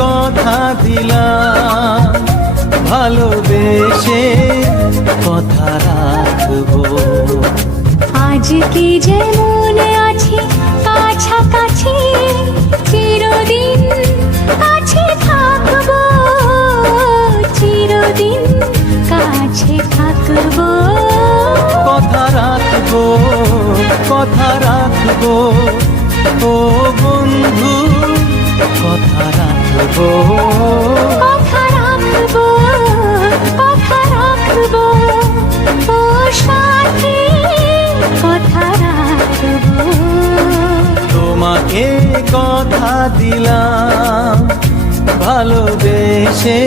কথা দিলাম, ভালোবেসে কথা রাখবো। আজকে যেমন আছি কাছাকাছি, চিরদিন কাছে থাকবো, চিরদিন কাছে থাকবো। কথা রাখবো, কথা রাখবো, ও বন্ধু কথা রাখবো। কথা রাখবো, কথা রাখবো, ও সাথী কথা রাখবো। তোমাকে কথা দিলাম, ভালোবেসে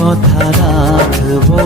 কথা রাখবো।